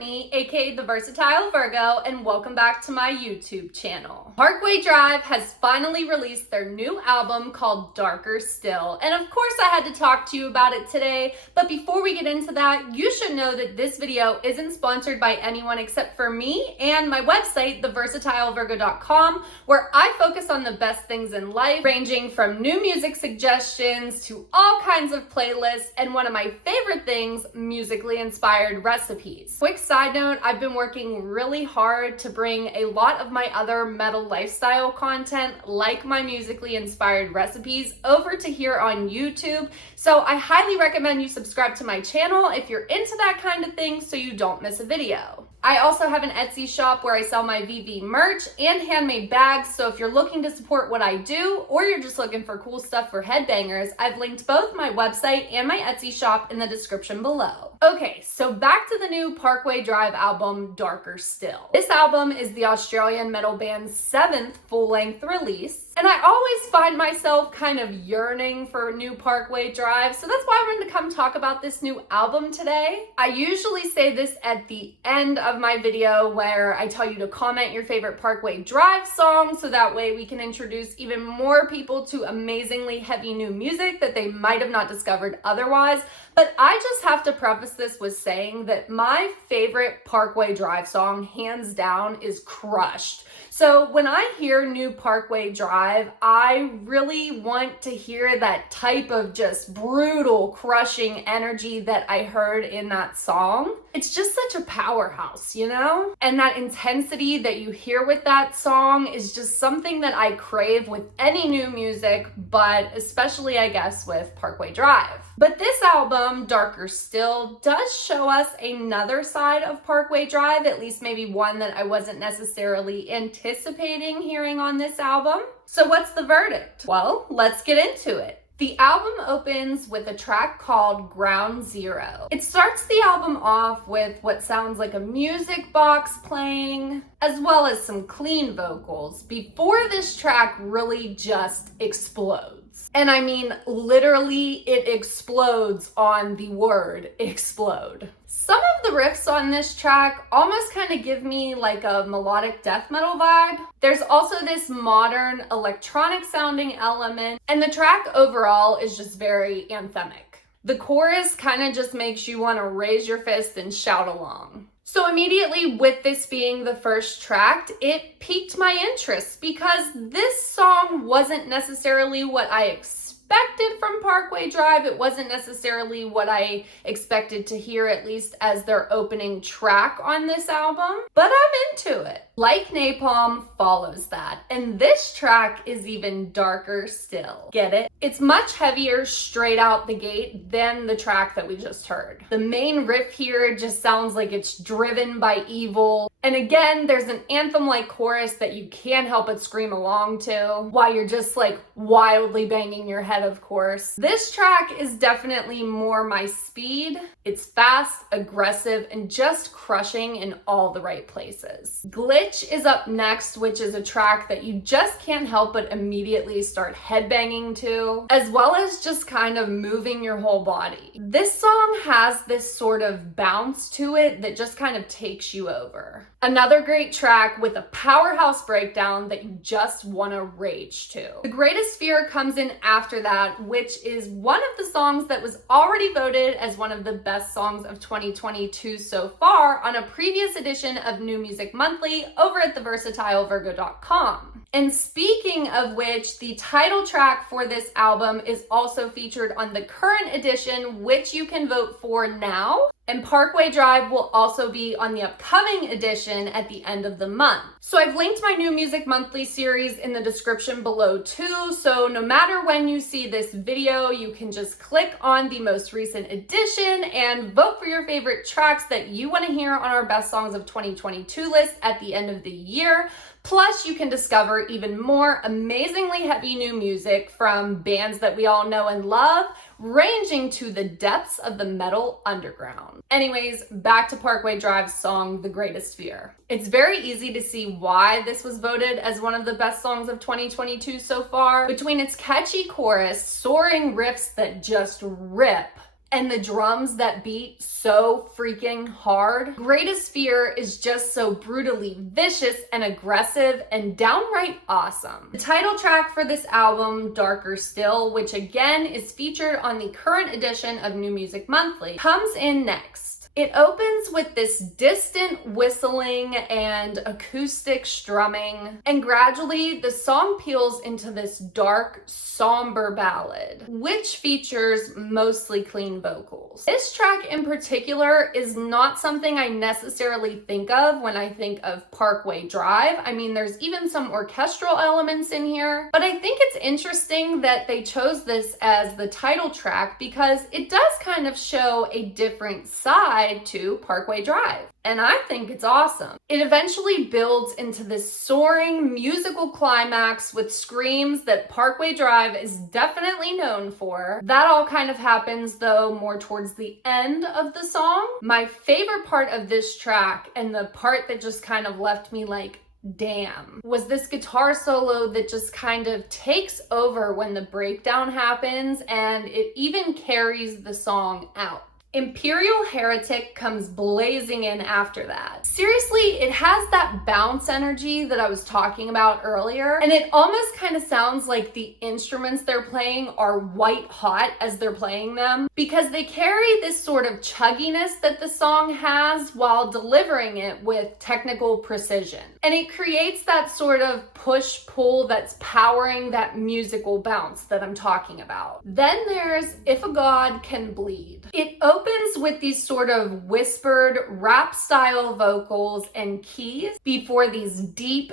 Brittany, aka the Versatile Virgo, and welcome back to my YouTube channel. Parkway Drive has finally released their new album called Darker Still, and of course I had to talk to you about it today, but before we get into that, you should know that this video isn't sponsored by anyone except for me and my website, theversatilevirgo.com, where I focus on the best things in life, ranging from new music suggestions to all kinds of playlists, and one of my favorite things, musically inspired recipes. Quick side note, I've been working really hard to bring a lot of my other metal lifestyle content, like my musically inspired recipes, over to here on YouTube. So I highly recommend you subscribe to my channel if you're into that kind of thing so you don't miss a video. I also have an Etsy shop where I sell my VV merch and handmade bags, so if you're looking to support what I do, or you're just looking for cool stuff for headbangers, I've linked both my website and my Etsy shop in the description below. Okay, so back to the new Parkway Drive album, Darker Still. This album is the Australian metal band's 7th full-length release, and I always find myself kind of yearning for a new Parkway Drive, so that's why I wanted to come talk about this new album today. I usually say this at the end of my video where I tell you to comment your favorite Parkway Drive song, so that way we can introduce even more people to amazingly heavy new music that they might have not discovered otherwise. But I just have to preface this with saying that my favorite Parkway Drive song, hands down, is Crushed. So when I hear new Parkway Drive, I really want to hear that type of just brutal, crushing energy that I heard in that song. It's just such a powerhouse, you know? And that intensity that you hear with that song is just something that I crave with any new music, but especially, I guess, with Parkway Drive. But this album, Darker Still, does show us another side of Parkway Drive, at least maybe one that I wasn't necessarily anticipating hearing on this album. So what's the verdict? Well, let's get into it. The album opens with a track called Ground Zero. It starts the album off with what sounds like a music box playing, as well as some clean vocals, before this track really just explodes. And I mean, literally, it explodes on the word explode. Some of the riffs on this track almost kind of give me like a melodic death metal vibe. There's also this modern electronic sounding element, and the track overall is just very anthemic. The chorus kind of just makes you want to raise your fist and shout along. So immediately with this being the first track, it piqued my interest because this song wasn't necessarily what I expected from Parkway Drive. It wasn't necessarily what I expected to hear, at least as their opening track on this album, but I'm into it. Like Napalm follows that, and this track is even darker still. Get it? It's much heavier straight out the gate than the track that we just heard. The main riff here just sounds like it's driven by evil, and again, there's an anthem-like chorus that you can't help but scream along to while you're just like wildly banging your head, of course. This track is definitely more my speed. It's fast, aggressive, and just crushing in all the right places. Bleach is up next, which is a track that you just can't help but immediately start headbanging to, as well as just kind of moving your whole body. This song has this sort of bounce to it that just kind of takes you over. Another great track with a powerhouse breakdown that you just want to rage to. The Greatest Fear comes in after that, which is one of the songs that was already voted as one of the best songs of 2022 so far on a previous edition of New Music Monthly over at theversatilevirgo.com. And speaking of which, the title track for this album is also featured on the current edition, which you can vote for now. And Parkway Drive will also be on the upcoming edition at the end of the month. So I've linked my New Music Monthly series in the description below too, so no matter when you see this video, you can just click on the most recent edition and vote for your favorite tracks that you want to hear on our Best Songs of 2022 list at the end of the year. Plus, you can discover even more amazingly heavy new music from bands that we all know and love, ranging to the depths of the metal underground. Anyways, back to Parkway Drive's song, The Greatest Fear. It's very easy to see why this was voted as one of the best songs of 2022 so far. Between its catchy chorus, soaring riffs that just rip, and the drums that beat so freaking hard. Greatest Fear is just so brutally vicious and aggressive and downright awesome. The title track for this album, Darker Still, which again is featured on the current edition of New Music Monthly, comes in next. It opens with this distant whistling and acoustic strumming, and gradually the song peels into this dark, somber ballad, which features mostly clean vocals. This track in particular is not something I necessarily think of when I think of Parkway Drive. I mean, there's even some orchestral elements in here, but I think it's interesting that they chose this as the title track because it does kind of show a different side to Parkway Drive, and I think it's awesome. It eventually builds into this soaring musical climax with screams that Parkway Drive is definitely known for. That all kind of happens though more towards the end of the song. My favorite part of this track, and the part that just kind of left me like, damn, was this guitar solo that just kind of takes over when the breakdown happens, and it even carries the song out. Imperial Heretic comes blazing in after that. Seriously, it has that bounce energy that I was talking about earlier, and it almost kind of sounds like the instruments they're playing are white hot as they're playing them, because they carry this sort of chugginess that the song has while delivering it with technical precision. And it creates that sort of push-pull that's powering that musical bounce that I'm talking about. Then there's If a God Can Bleed. It opens with these sort of whispered rap style vocals and keys before these deep,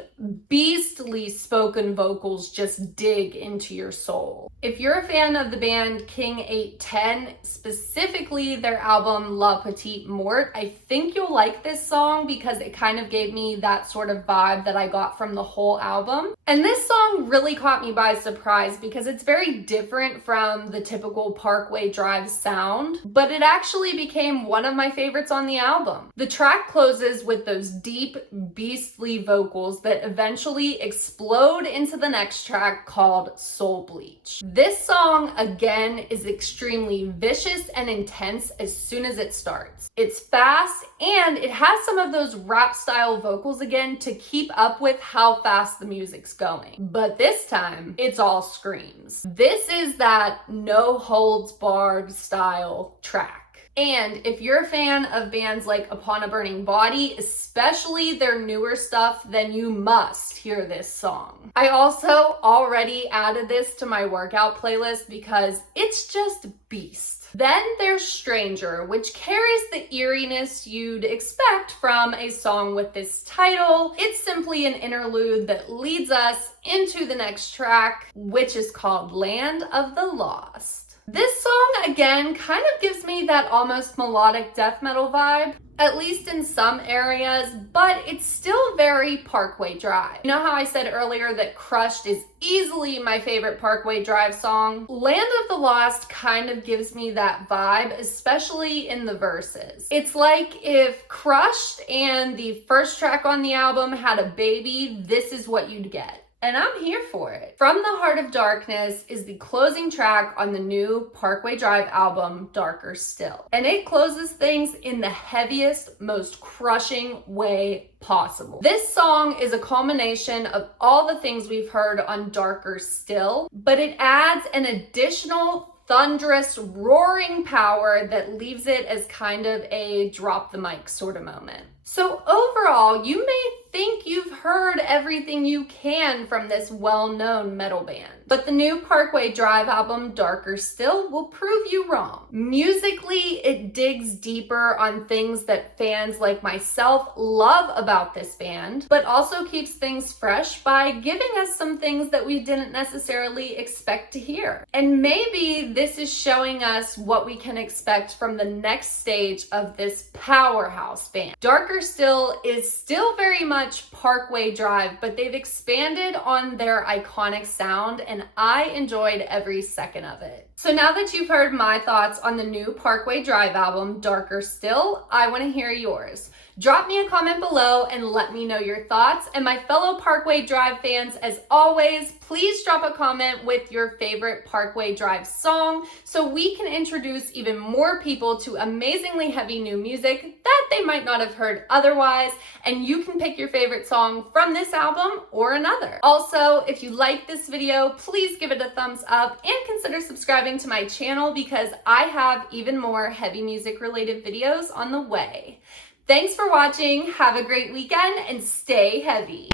beastly spoken vocals just dig into your soul. If you're a fan of the band King 810, specifically their album La Petite Mort, I think you'll like this song because it kind of gave me that sort of vibe that I got from the whole album. And this song really caught me by surprise because it's very different from the typical Parkway Drive sound, but it actually became one of my favorites on the album. The track closes with those deep, beastly vocals that eventually explode into the next track called Soul Bleach. This song, again, is extremely vicious and intense as soon as it starts. It's fast, and it has some of those rap style vocals again to keep up with how fast the music's going. But this time, it's all screams. This is that no holds barred style track. And if you're a fan of bands like Upon a Burning Body, especially their newer stuff, then you must hear this song. I also already added this to my workout playlist because it's just beast. Then there's Stranger, which carries the eeriness you'd expect from a song with this title. It's simply an interlude that leads us into the next track, which is called Land of the Lost. This song, again, kind of gives me that almost melodic death metal vibe, at least in some areas, but it's still very Parkway Drive. You know how I said earlier that Crushed is easily my favorite Parkway Drive song? Land of the Lost kind of gives me that vibe, especially in the verses. It's like if Crushed and the first track on the album had a baby, this is what you'd get. And I'm here for it. From the Heart of Darkness is the closing track on the new Parkway Drive album, Darker Still. And it closes things in the heaviest, most crushing way possible. This song is a culmination of all the things we've heard on Darker Still, but it adds an additional thunderous, roaring power that leaves it as kind of a drop the mic sort of moment. So overall, you may think you've heard everything you can from this well-known metal band, but the new Parkway Drive album, Darker Still, will prove you wrong. Musically, it digs deeper on things that fans like myself love about this band, but also keeps things fresh by giving us some things that we didn't necessarily expect to hear. And maybe this is showing us what we can expect from the next stage of this powerhouse band. Darker Darker Still is still very much Parkway Drive, but they've expanded on their iconic sound, and I enjoyed every second of it. So now that you've heard my thoughts on the new Parkway Drive album, Darker Still, I want to hear yours. Drop me a comment below and let me know your thoughts. And my fellow Parkway Drive fans, as always, please drop a comment with your favorite Parkway Drive song so we can introduce even more people to amazingly heavy new music that they might not have heard otherwise. And you can pick your favorite song from this album or another. Also, if you like this video, please give it a thumbs up and consider subscribing to my channel because I have even more heavy music related videos on the way. Thanks for watching, have a great weekend, and stay heavy.